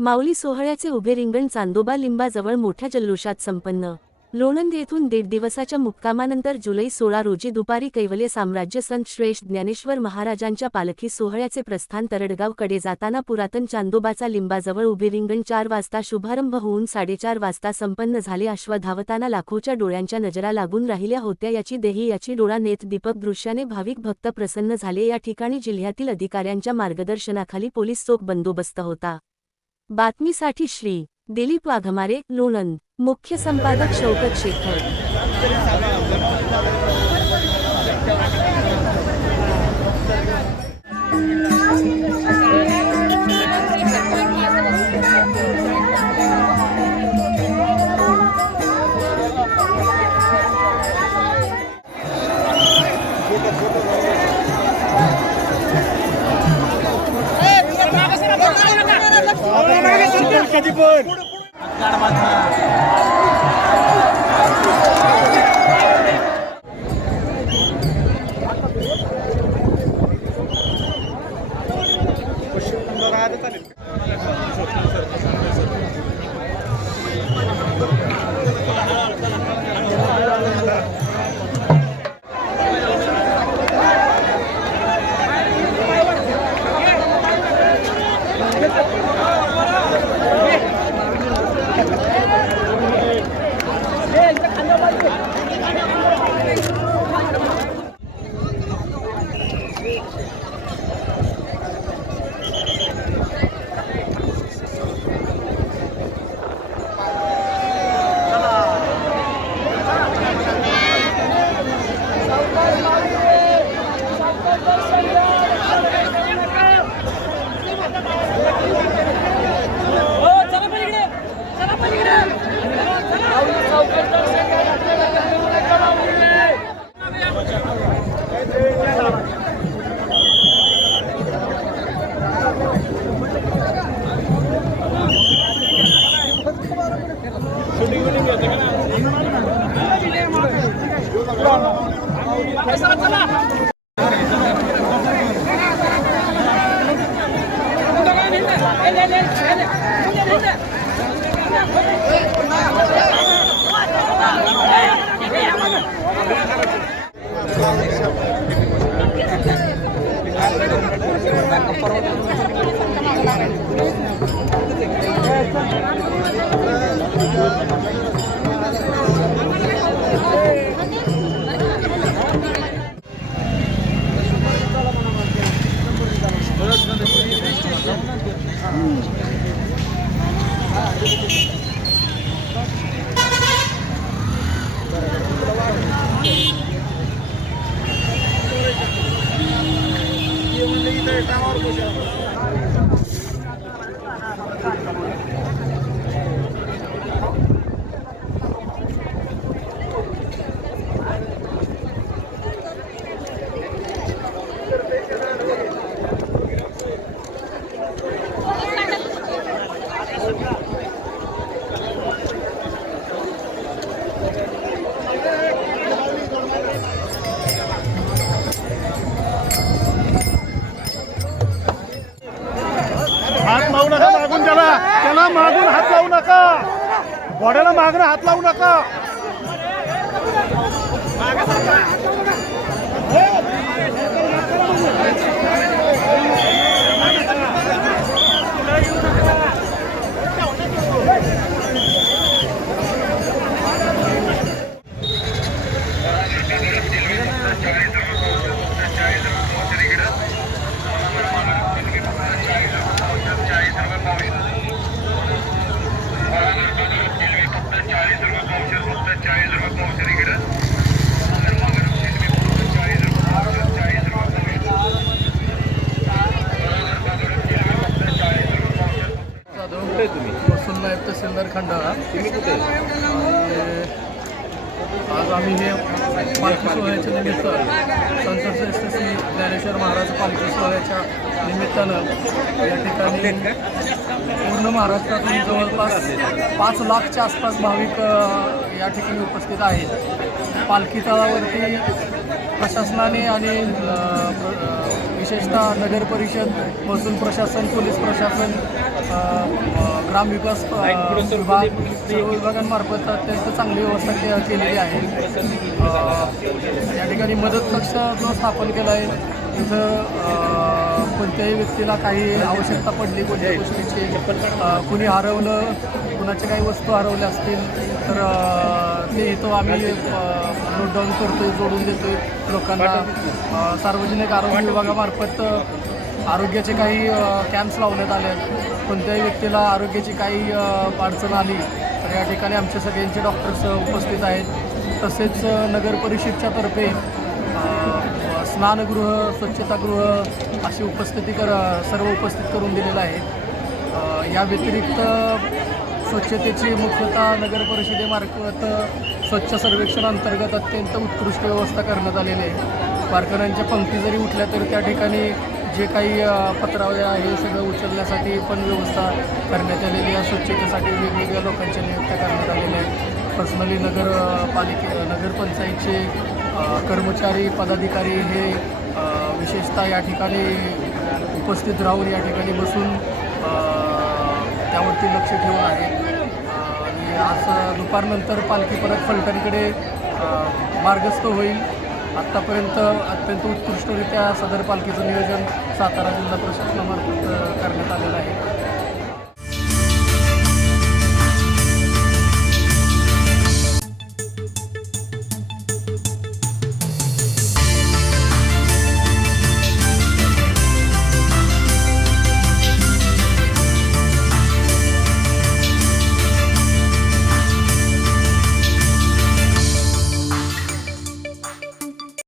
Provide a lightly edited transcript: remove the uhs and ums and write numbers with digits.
माऊली सोहळ्याचे उभे रिंगण चांदोबा लिंबाजवळ मोठ्या जल्लोषात संपन्न। लोणंद येथून 1.5 दिवसाच्या मुक्कामानंतर जुलै 16 रोजी दुपारी कैवल्य साम्राज्य संत श्रेष्ठ ज्ञानेश्वर महाराजांच्या पालखी सोहळ्याचे प्रस्थान तरडगाव कडे जाताना पुरातन चांदोबाचा लिंबाजवळ उभे रिंगण 4 वाजता शुभारंभ होऊन 4:30 वाजता संपन्न झाले। अश्व धावताना लाखोच्या डोळ्यांच्या नजरा लागून राहिल्या होत्या। याची देही याची डोळा नेत दीपक दृश्याने भाविक भक्त प्रसन्न झाले। या ठिकाणी जिल्ह्यातील अधिकाऱ्यांच्या मार्गदर्शनाखाली पोलीस चोख बंदोबस्त होता। बातमीसाठी श्री दिलीप वाघमारे, लोणंद। मुख्य संपादक शौकत शेखर। हात लावू नका मागून, त्याला मागून हात लावू नका, घोड्याला मागून हात लावू नका। तहसीलदार खंडाळा तुम्ही कुठे आज आम्ही हे पालखी सोहळ्याच्या निमित्त संत श्रेष्ठ श्री ज्ञानेश्वर महाराज पालखी सोहळ्याच्या निमित्तानं या ठिकाणी पूर्ण महाराष्ट्रातून जवळपास 5 लाखच्या आसपास भाविक या ठिकाणी उपस्थित आहेत। पालखी तळावरती प्रशासनाने आणि विशेषतः नगर परिषद, महसूल प्रशासन, पोलीस प्रशासन, ग्रामविकास विभाग, सर्व विभागांमार्फत अत्यंत चांगली व्यवस्था केलेली आहे. या ठिकाणी मदत कक्ष जो स्थापन केला आहे, तिथं कोणत्याही व्यक्तीला काही आवश्यकता पडली, कोणत्याही गोष्टीची, कुणी हरवलं, कुणाच्या काही वस्तू हरवल्या असतील तर ते इथं आम्ही नोट डाऊन करतोय, जोडून देतोय लोकांना. सार्वजनिक आरोग्य विभागामार्फत आरोग्याचे काही कॅम्प्स लावण्यात आले आहेत. कोणत्याही व्यक्तीला आरोग्याची काही अडचण आली तर या ठिकाणी आमचे सगळ्यांचे डॉक्टर्स उपस्थित आहेत. तसेच नगर परिषदच्या तर्फे स्नानगृह, स्वच्छतागृह अशी सर्व उपस्थित करून दिलेलं आहे. या व्यतिरिक्त स्वच्छतेची मुख्यतः नगर परिषदेमार्फत स्वच्छ सर्वेक्षण अंतर्गत अत्यंत उत्कृष्ट व्यवस्था करण्यात आलेली आहे. वारकऱ्यांच्या पंक्ती जरी उठल्या तर त्या ठिकाणी जे काही पत्रावळ्या आहे सगळं उचलण्यासाठी पण व्यवस्था करण्यात आलेली आहे. स्वच्छतेसाठी वेगवेगळ्या लोकांच्या नियुक्त्या करण्यात आलेल्या आहेत. पर्सनली नगरपंचायतचे कर्मचारी, पदाधिकारी हे विशेषतः या ठिकाणी उपस्थित राहून या ठिकाणी बसून त्यावरती लक्ष ठेवून आहे. आणि आज दुपारनंतर पालखी परत फलटणकडे मार्गस्थ होईल. आत्तापर्यंत अत्यंत उत्कृष्टरित्या सदर पालखीचं नियोजन सातारा जिल्हा प्रशासनामार्फत करण्यात आलेलं आहे.